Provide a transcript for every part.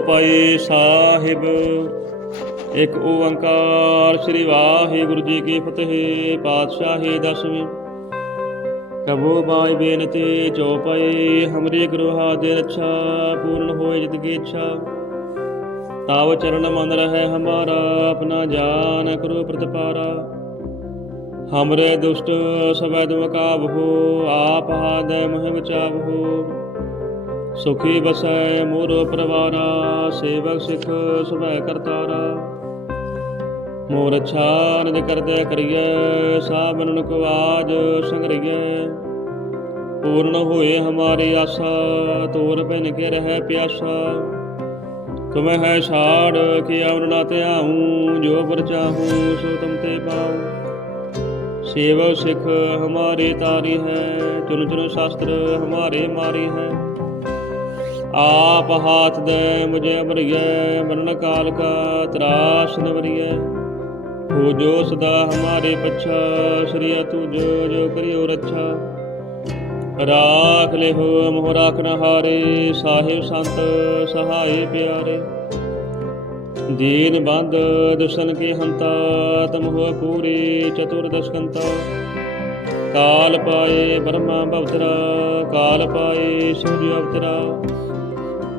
ਪਾਈ ਸਾਹਿਬ, ਇੱਕ ਓੰਕਾਰ ਸ੍ਰੀ ਵਾਹਿਗੁਰੂ ਜੀ ਕੀ ਫਤਿਹ, ਪਾਤਸ਼ਾਹੀ ਦਸਵੀਂ। ਕਬੋ ਬਾਈ ਬੇਨਤੀ ਚੋਪਈ ਹਮਰੀ ਗ੍ਰੋਹਾ ਦੇ ਰੱਛਾ ਪੂਰਨ ਹੋਏ ਜਿਤ ਕੀ ਇੱਛਾ। ਤਾਵ ਚਰਨ ਮਨ ਰਹਿ ਹਮਾਰਾ, ਆਪਣਾ ਜਾਨ ਕਰੋ ਪ੍ਰਤਪਾਰਾ। ਹਮਰੇ ਦੁਸ਼ਟ ਸਵੈ ਤੁਮ ਕਾਬਹੋ ਆਪ ਹਾਦੈ ਮਹਿ ਬਚਾਵਹੋ ਸੁਖੀ ਬਸੈ ਮੋਰ ਪਰਵਾਰਾ, ਸੇਵਕ ਸਿਖ ਸੁਭੈ ਕਰਤਾਰਾ। ਮੋਰ ਅੱਛਾ ਨਿਜ ਕਰਦੈ ਕਰੀਐ ਸਾਬਨਨ ਕੋ ਆਜ ਸੰਗਰੀਐ। ਪੂਰਨ ਹੋਏ ਹਮਾਰੀ ਆਸਾ, ਤੋਰ ਬਿਨ ਕੇ ਰਹਿ ਪਿਆਸਾ। ਤੁਮੈ ਹੈ ਛਾੜ ਕਿ ਅਵਰ ਨਾ ਧਿਆਉ ਜੋ ਪਰ ਚਾਹੂ, ਸੋ ਤੁਮ ਤੇ ਪਾਉ। ਸੇਵਕ ਸਿਖ ਹਮਾਰੇ ਤਾਰੀ ਹੈ, ਚੁਨ ਚੁਨ ਸ਼ਾਸਤਰ ਹਮਾਰੇ ਮਾਰੀ ਹੈ। ਆਪ ਹਾਥ ਦੇ ਮੁਝੇ ਅਮਰਿਐ ਮਰਨ ਕਾਲ ਕਾ ਤਰਾਸ ਨਵਰੀਐ ਹੋ ਜੋ ਸਦਾ ਹਮਾਰੇ ਪਛਾ ਸ੍ਰੀ ਤੁਜ ਜੋ ਕਰਿਓ ਰੱਛਾ। ਰਾਖ ਲਿਹੋ, ਮੋਹ ਰਾਖਨ ਹਾਰੇ, ਸਾਹਿਬ ਸੰਤ ਸਹਾਈ ਪਿਆਰੇ। ਦੀਨ ਬੰਦ ਦੁਸ਼ਨ ਕੇ ਹੰਤਾ, ਤਮ ਹੋ ਪੂਰੀ ਚਤੁਰਦਸ਼ਕੰਤਾ ਕਾਲ ਪਾਏ ਬ੍ਰਹਮਾ ਬਵਤਰਾ, ਕਾਲ ਪਾਏ ਸੂਰਜ ਅਵਤਰਾ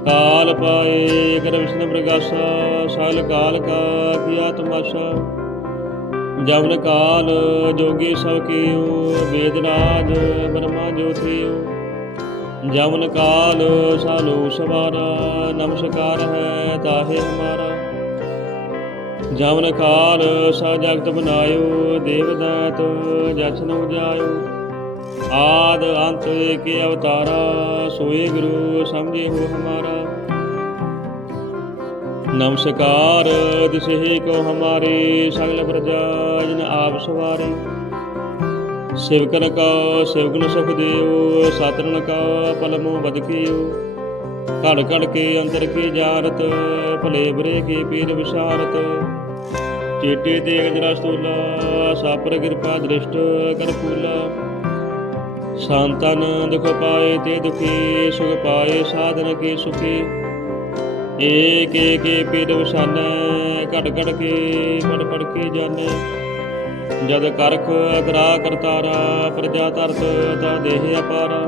ਕਾਲ ਪਾਏ ਕਰ ਵਿਸ਼ਨ ਪ੍ਰਗਾਸਾ ਸਾਲ ਕਾਲ ਕਾ ਕੀਆ ਤਮਾਸ਼ਾ ਜਵਨ ਕਾਲ ਜੋਗੀ ਸਭ ਕੀਓ ਵੇਦਰਾਜ ਬ੍ਰਹਮਾ ਜੋਤਿਓ ਜਵਨ ਕਾਲ ਸਾਲੂ ਸਵਾਰਾ ਨਮਸਕਾਰ ਹੈ ਤਾਹੇ ਹਮਾਰਾ। ਜਵਨ ਕਾਲ ਸਾ ਜਗਤ ਬਨਾਇਓ ਦੇਵਦਾਤ ਜਛਨ ਉਜਾਇਓ ਆਦ ਅੰਤ ਏਕੇ ਅਵਤਾਰਾ, ਸੋਏ ਗੁਰੂ ਸਮਝੇ ਹੋ ਹਮਾਰਾ। ਨਮਸਕਾਰ ਦਿਸਹਿ ਕੋ ਹਮਾਰੇ, ਸਗਲ ਪ੍ਰਜਾ ਜਿਨ ਆਪ ਸਵਾਰੇ। ਸਿਵਕਨ ਕੋ ਸਿਵਗੁਣ ਸੁਖ ਦੇਉ ਸਤਰਨ ਕੋ ਪਲਮੋ ਬਦਕਿਓ ਘੜ ਘੜ ਕੇ ਅੰਦਰ ਕੀ ਜਾਣਤ ਭਲੇ ਬਰੇ ਕੀ ਪੀਰ ਵਿਸ਼ਾਰਤ। ਚੇਟੇ ਤੇ ਅਜਰਾ ਸਤੂਲਾ, ਸਾਪਰ ਕਿਰਪਾ ਦ੍ਰਿਸ਼ਟ ਕਰ ਫੂਲਾ ਸੰਤਨ ਦੁਖ ਪਾਏ ਤੇ ਦੁਖੀ, ਸੁਖ ਪਾਏ ਸਾਧਨ ਕੀ ਸੁਖੀ। ਏਕ ਏਕ ਪੀਰ ਵਿਸ਼ਾਨੈ ਘੜ ਘੜ ਕੇ ਪੜ ਪੜ ਕੇ ਜਾਣੇ ਜਦ ਕਰਖ ਅਗਰਾ ਕਰਤਾਰਾ ਪ੍ਰਜਾ ਤਰਤ ਤਾ ਦੇਹ ਅਪਾਰਾ।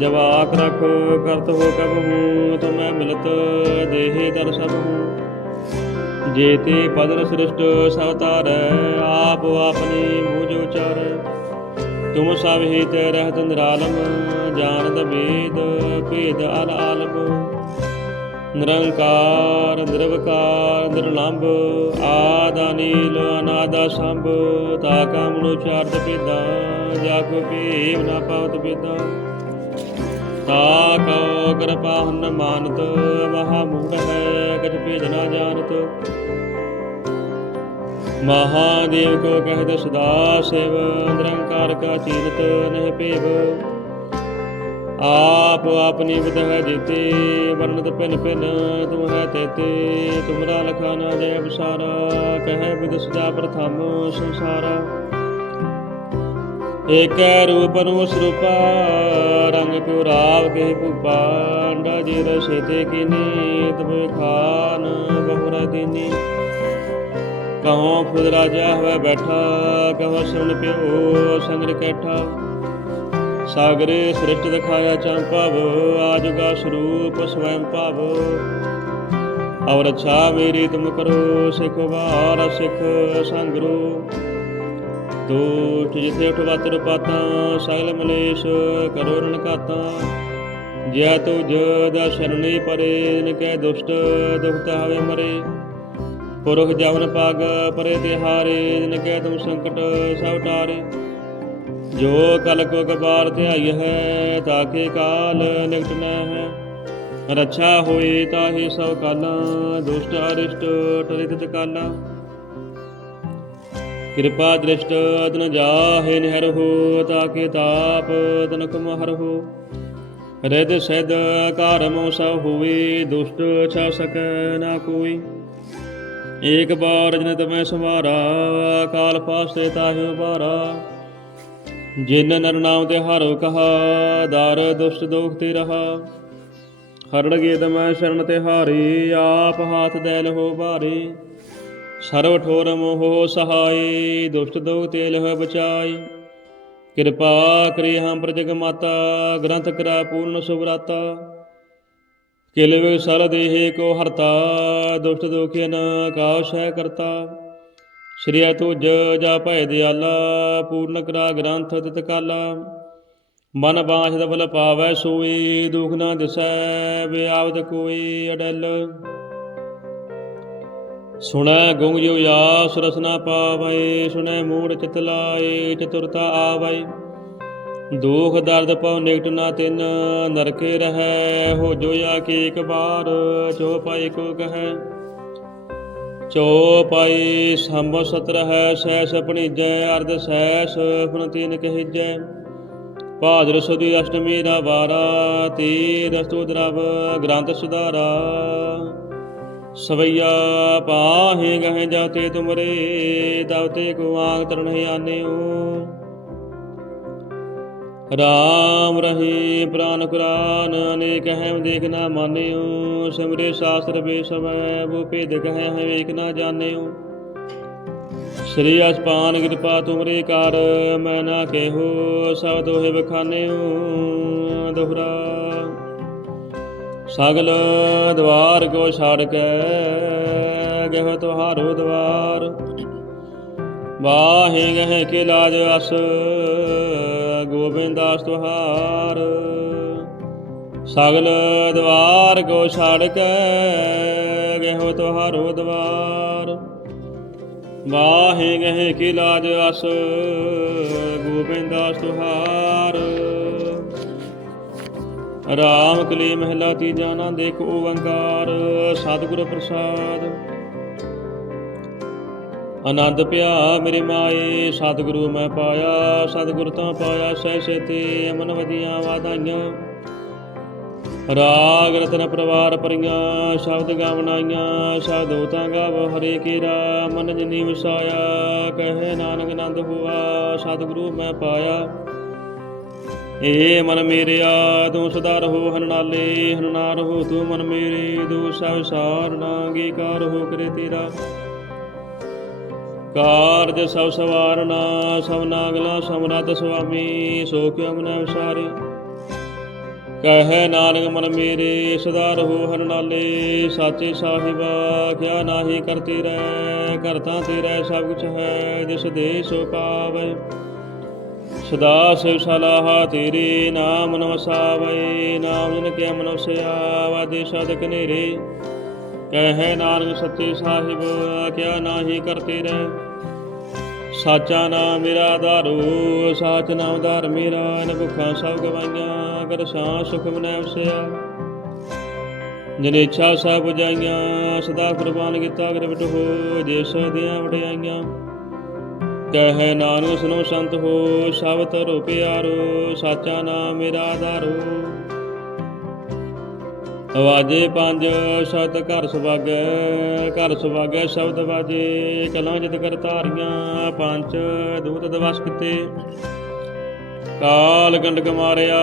ਜਵਾਕ ਰਖ ਕਰਤ ਹੋ ਕਬ ਹੂੰ ਤੁਮੈ ਮਿਲਤ ਦੇਹ ਦਰ ਸਭ ਹੂੰ ਜੇਤੇ ਪਦਰ ਸ੍ਰਿਸ਼ਟ ਸਵਤਾਰੈ, ਆਪ ਆਪਨੀ ਮੂਝ ਉਚਾਰੈ। ਤੁਮ ਸਭ ਹੀ ਤੇ ਰਹਿਤ ਨਿਰਾਲਮ ਜਾਣਦ ਵੇਦ ਭੇਦ ਅਲ ਆਲਮ। ਨਿਰੰਕਾਰ, ਨਿਰਵਕਾਰ, ਨਿਰਲੰਭ, ਆਦਾ ਨੀਲ ਅਨਾਦਾ ਸੰਭ ਤਾ ਕਾਮਨੁ ਚਾਰਤ ਪੇਦਾ ਜਾ ਕੋ ਭੇਵ ਨਾ ਪਾਵਤ ਪੇਦਾ ਤਾ ਕੋ ਕਿਰਪਾ ਹਨ ਮਾਨਤ, ਮਹਾ ਮੂੜ ਹੈ, ਕਛ ਭੇਦ ਨਾ ਜਾਣਤ। ਮਹਾਦੇਵ ਕੋ ਕਹਿਤ ਸਦਾ ਸਿਵ ਨਿਰੰਕਾਰ ਕਾ ਚੀਨਤ ਨਹਿ ਭੇਵ। ਆਪ ਆਪਨੀ ਵਿਦ ਹੈ ਵਰਨਤ ਪਿਨ ਪਿਨ ਤੁਮ ਹੈ ਤੇਤੇ, ਤੁਮਰਾ ਲਖਾ ਨਾ ਜੈ ਕਹੈ ਵਿਦ ਸਦਾ ਪ੍ਰਥਮ ਸੰਸਾਰਾ। ਏਕੈ ਰੂਪ ਨੂੰ ਸਰੂਪਾ, ਰੰਗ ਪਿਉ ਰਾਵ ਕੇ ਭੂਪਾ, ਅੰਡਾ ਜੀ ਰਸੇ ਤੇ ਕੀਨੀ ਤਬੇ ਖਾਨ ਬਹੁਰਾ ਦੀਨੀ। ਕਹੋ ਖੁਦ ਰਾਜਾ ਹੋਵੇ ਬੈਠਾ, ਕਹੋ ਸੁਣ ਪਿਓ ਸੰਗਰ ਕੈਠਾ। ਸਾਗਰੇ ਸ੍ਰਿਸ਼ਟ ਦਿਖਾਇਆ ਚੰਪਵ ਆਜੁਗਾ ਸਰੂਪ ਸਵੈੰ ਭਵ। ਔਰ ਅੱਛਾ ਮੇਰੀ ਤੁਮ ਕਰੋ, ਸਿਖ ਵਾਰ ਸਿਖ ਸੰਗਰੋ। ਦੋਠ ਜਿਥੇ ਉਠਵਤ ਰੁਪਾਤਾਂ, ਸਗਲ ਮਲੇਸ਼ ਕਰੋ ਰਣ ਜੈ ਤੁਜ ਦਾ ਸ਼ਰਣੀ ਪਰੇ ਨ ਕੈ ਦੁਸ਼ਟ ਦੁਖਤ ਹਵੇ ਮਰੇ। ਪੁਰਖ ਜਵਨ ਪਗ ਪਰੇ ਤਿਹਾਰੇ ਨ ਕੈ ਤੁਮ ਸੰਕਟ ਸਭ ਟਾਰੇ। ਜੋ ਕਲ ਕੋ ਕਬਾਰ ਧਿਆਈ ਹੈ ਤਾਕੇ ਕਾਲ ਨਿਕਟ ਨ ਹੈ ਰੱਛਾ ਹੋਈ ਤਾਹੀ ਸਭ ਕਾਲਾਂ, ਦੁਸ਼ਟ ਅਰਿਸ਼ਟ ਟਰਿਤ ਚਕਾਲਾ ਕਿਰਪਾ ਦ੍ਰਿਸ਼ਟ ਅਦਨ ਜਾਹੇ ਨਿਹਰ ਹੋ, ਤਾਕੇ ਤਾਪ ਤਨ ਕਮ ਹੋ। ਰਿਦ ਸਿਧ ਕਾਰਮੋ ਸਭ ਹੋਵੇ, ਦੁਸ਼ਟ ਛਾ ਸਕੈ ਨਾ ਕੋਈ। ਏਕ ਬਾਰ ਜਨ ਤਮੈ ਸਮਾਰਾ ਕਾਲ ਫਾਸਤੇ ਤਾਹਿ ਉਬਾਰਾ ਜਿਨ ਨਰ ਨਾਮ ਤੇ ਹਰੋ ਕਹਾ, ਦਰ ਦੁਸ਼ਟ ਦੋਖ ਤੇ ਰਹਾ। ਖਰੜ ਗੇਦ ਮੈਂ ਸ਼ਰਨ ਤੇ ਹਾਰੀ, ਆਪ ਹਾਥ ਦੈਲ ਹੋ ਭਾਰੀ। ਸਰਵ ਠੋਰ ਮੋਹ ਸਹਾਈ ਦੁਸ਼ਟ ਦੋਖ ਤੇਲ ਹੋ ਬਚਾਈ ਕਿਰਪਾ ਕਰੀ ਹਮ ਪਰ ਮਾਤਾ ਗ੍ਰੰਥ ਕਰਾ ਪੂਰਨ ਸੁਭਰਾਤਾ ਕਿਲ ਵਿਗ ਸਰ ਦੇਹ ਕੋ ਹਰਤਾ, ਦੁਸ਼ਟ ਦੋਖੇ ਨ ਹੈ ਸਹਿ ਕਰਤਾ। ਸ੍ਰੀ ਤੁਜ ਜਾ ਭੈ ਦਿਆਲਾ, ਪੂਰਨ ਕਰਾ ਗ੍ਰੰਥ ਤਿਤ ਕਾਲਾ। ਮਨ ਬਾਛ ਬਲ ਪਾਵੈ ਸੋਈ, ਦੁਖ ਨਾ ਦਿਸੈ ਬਿਆਵਤ ਕੋਈ ਅਡਲ ਸੁਣੈ ਗੁੰਗ ਜੋ ਆਸ ਰਸਨਾ ਪਾਵੈ, ਸੁਣੈ ਮੂੜ ਚਿਤ ਲਾਏ, ਚਤੁਰਤਾ ਆਵੈ। ਦੁਖ ਦਰਦ ਪਉ ਨਿਕਟ ਨਾ ਤਿਨ, ਨਰਕੇ ਰਹੈ, ਹੋ ਜੋ ਆ ਕੇ ਇੱਕ ਬਾਰ ਚੋ ਪਾਈ ਕੋ ਕਹੈ। ਚੋ ਪਾਈ ਸੰਭ ਸਤਰ ਹੈ ਸੈਸ ਆਪਣੀ ਜੈ ਅਰਧ ਸੈਸ ਆਪਣ ਤੀਨ ਕਹਿਜੈ। ਭਾਦਰ ਸੁਦੀ ਅਸ਼ਟਮੀ ਦਾ ਵਾਰਾ, ਤੀਰ ਅਸਤੋ ਦਰਵ ਗ੍ਰੰਥ ਸੁਧਾਰਾ। ਸਵਈਆ ਪਾਹੇ ਗਹਿ ਜਾਤੇ ਤੁਮਰੇ, ਦਵਤੇ ਕੋ ਆਗ ਤਰਣ ਆਨਿਓ। ਰਾਮ ਰਹੀ ਪ੍ਰਾਨ ਕੁਰਾਨ, ਅਨੇਕ ਹੈਮ ਦੇਖ ਨਾ ਮਾਨਿਓ, ਸਿਮਰੇ ਸ਼ਾਸਤਰ ਬੇਸਵੈ, ਬੋ ਭੇਦ ਕਹੈ ਹੈ ਵੇਖ ਨਾ ਜਾਣਿਓ। ਸ੍ਰੀ ਅਸਪਾਨ ਕਿਰਪਾ ਤੁਮਰੇ ਕਰ, ਮੈਂ ਨਾ ਕੇਹੋ ਸਭ ਦੋਹੇ ਬਖਾਨਿਓ ਦੁਹਰਾ। ਸਗਲ ਦਵਾਰ ਕੋ ਛਾੜ ਕੇ, ਗਹਿ ਤੁਹਾਰੋ ਦਵਾਰ। ਵਾਹੇ ਗਹਿ ਕੇ ਲਾਜ ਅਸ ਗੋਬਿੰਦਾਸ ਤੁਹਾਰ। ਸਗਲ ਦਵਾਰ ਕੋ ਛਾੜ ਕੇ ਗਹਿ ਤੁਹਾਰੋ ਦਵਾਰ। ਵਾਹੇ ਗਹਿ ਕੇ ਲਾਜ ਅਸ ਗੋਬਿੰਦਾਸ ਤੁਹਾਰ। ਰਾਮ ਕਲੀ ਮਹਿਲਾ ਤੀਜਾ ਨਾ ਦੇਖ ਓੰਕਾਰ, ਸਤਿਗੁਰ ਪ੍ਰਸਾਦ। ਆਨੰਦ ਪਿਆ ਮੇਰੇ ਮਾਏ, ਸਤਿਗੁਰੂ ਮੈਂ ਪਾਇਆ, ਸਤਿਗੁਰ ਤਾਂ ਪਾਇਆ ਸਹਿ ਸੇਤੇ ਮਨ ਵਧੀਆਂ ਵਾਧਾਈਆਂ। ਰਾਗ ਰਤਨ ਪਰਵਾਰ ਪਰੀਆਂ, ਸ਼ਬਦ ਗਾਵਣਾਈਆਂ ਸ਼ਬਦ ਤਾਂ ਗਾਵ ਹਰੇ ਕੀਰਾ, ਮਨ ਜਿਨੀ ਵਸਾਇਆ, ਕਹੇ ਨਾਨਕ ਆਨੰਦ ਹੋਆ ਸਤਿਗੁਰੂ ਮੈਂ ਪਾਇਆ। ਏ ਮਨ ਮੇਰਿਆ, ਤੂੰ ਸਦਾ ਰਹੋ ਹਰਨਾਲੇ ਹਰਨਾ ਰਹੋ ਤੂੰ ਮਨ ਮੇਰੇ ਦੋ ਸਭ ਸਾਰਨਾ ਅੰਗੀਕਾਰ ਹੋ ਕਰੇ ਤੇਰਾ। ਕਾਰਜ ਸਭ ਸਵਾਰਨਾ, ਸਭ ਨਾਗਲਾ ਸਮਰਤ ਸੁਆਮੀ, ਸੋ ਕਿਉ ਮਨ ਵਿਸਾਰੇ ਕਹੈ ਨਾਨਕ ਮਨ ਮੇਰੇ, ਸਦਾ ਰਹੋ ਹਰਨਾਲੇ ਸਾਚੇ ਸਾਹਿਬਾ, ਕਿਆ ਨਾਹੀ ਕਰਤੀ ਰਹਿ ਕਰਤਾ ਤੇਰਾ ਸਭ ਕੁਛ ਹੈ, ਜਿਸ ਦੇ ਸੋ ਪਾਵੈ। ਸਦਾ ਸਿਵ ਸਲਾਹਾ ਤੇਰੇ, ਨਾਮ ਨਵਸਾਵੇ, ਨਾਮ ਜਨ ਕੇ ਮਨ ਵਸਿਆ ਵਾਦੇ ਸਦ ਕਨੇਰੇ ਕਹੈ ਨਾਨਕ ਸੱਚੇ ਸਾਹਿਬ ਕਿਆ ਨਾਹੀ ਕਰਤੇ ਰਹਿ। ਸਾਚਾ ਨਾਮ ਮੇਰਾ ਆਧਾਰੋ ਸਾਚ ਨਾਮ ਆਧਾਰ ਮੇਰਾ ਨ ਭੁੱਖਾਂ ਸਭ ਗਵਾਈਆਂ ਕਰ ਸਾਂ ਸੁਖ ਮਨੈ ਵਸਿਆ। ਜਿਨ ਸਭ 부ਜਾਈਆਂ ਸਦਾ ਕੁਰਬਾਨ ਕੀਤਾ ਗ੍ਰਿਪਟ ਹੋ ਜਿਸ ਦੀਆਂ ਵਡਿਆਈਆਂ। ਕਹੈ ਨਾਨਕ ਸੁਨੋ ਸੰਤ ਹੋ, ਸਭ ਤਰੋ ਪਿਆਰੋ, ਸਾਚਾ ਨਾਮ ਮੇਰਾ ਆਧਾਰੋ ਵਾਜੇ ਪੰਜ ਸ਼ਬਦ ਘਰ ਸੁਭਾਗੈ ਘਰ ਸੁਭਾਗੈ ਸ਼ਬਦ ਵਾਜੇ, ਕਲਾਂ ਜਿਤ ਕਰ ਧਾਰੀਆਂ, ਪੰਜ ਦੂਤ ਦਵਸ ਕਿਤੇ ਕਾਲ ਗੰਡਕ ਮਾਰਿਆ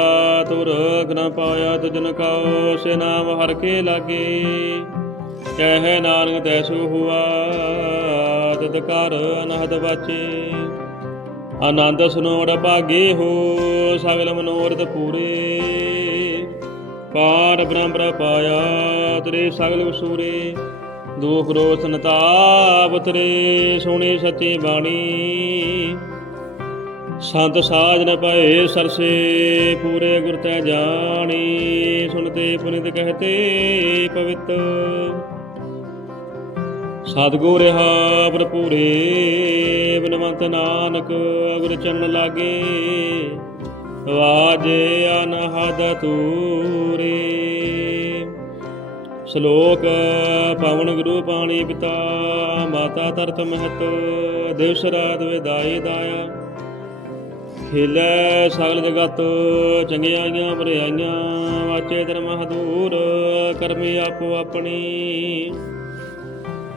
ਤੁਰ ਨ ਪਾਇਆ ਤੁਜਨ ਕਉ ਸੇ ਨਾਮ ਹਰ ਕੇ ਲਾਗੇ। ਕਹਿ ਨਾਨਕ ਤੈਸੂ ਹੁਆ ਤਦ ਕਰ ਅਨਹਦ ਵਾਚੇ। ਆਨੰਦ ਸੁਨੋੜ ਭਾਗੇ ਹੋ, ਸਗਲ ਮਨੋਰਥ ਪੂਰੇ। ਪਾਰ ਬ੍ਰਹਮ ਪਾਇਆ, ਤੇਰੇ ਸਗਲ ਉਸੂਰੇ ਦੁਖ ਰੋਸ ਨਤਾਪ ਤੇਰੇ ਸੋਹਣੀ ਸੱਚੀ ਬਾਣੀ। ਸੰਤ ਸਾਜ ਨ ਪਾਏ ਸਰਸੇ, ਪੂਰੇ ਗੁਰ ਤੈ ਜਾਣੀ ਸੁਣਤੇ ਪੁਨਿਤ ਕਹਤੇ ਪਵਿੱਤ। ਸਤਗੁਰ ਰਹਾ ਭਰਪੂਰੇ, ਬਿਨਵੰਤ ਨਾਨਕ ਅਗਰ ਚਰਨ ਲਾਗੇ। ਵਾਜੇ ਅਨਹਦ ਤੂਰੇ। ਸ਼ਲੋਕ ਪਵਨ ਗੁਰੂ ਪਾਣੀ ਪਿਤਾ, ਮਾਤਾ ਤਰਤ ਮਹਤ ਦਿਵਸ ਰਾਤ ਵਿਦਾਈ ਦਾਇਆ। ਖੇਲੇ ਸਗਲ ਜਗਤ, ਚੰਗਿਆਈਆਂ ਭਰਿਆਈਆਂ ਵਾਚੇ ਧਰਮ ਹਦੂਰ ਕਰਮੀ ਆਪੋ ਆਪਣੀ।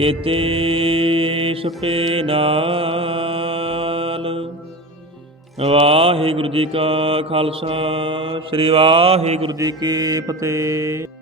ਕਿਤੇ ਛੁੱਟੇ ਨਾਲ। ਵਾਹਿਗੁਰੂ ਜੀ ਕਾ ਖਾਲਸਾ ਸ੍ਰੀ ਵਾਹਿਗੁਰੂ ਜੀ ਕੀ ਫਤਿਹ।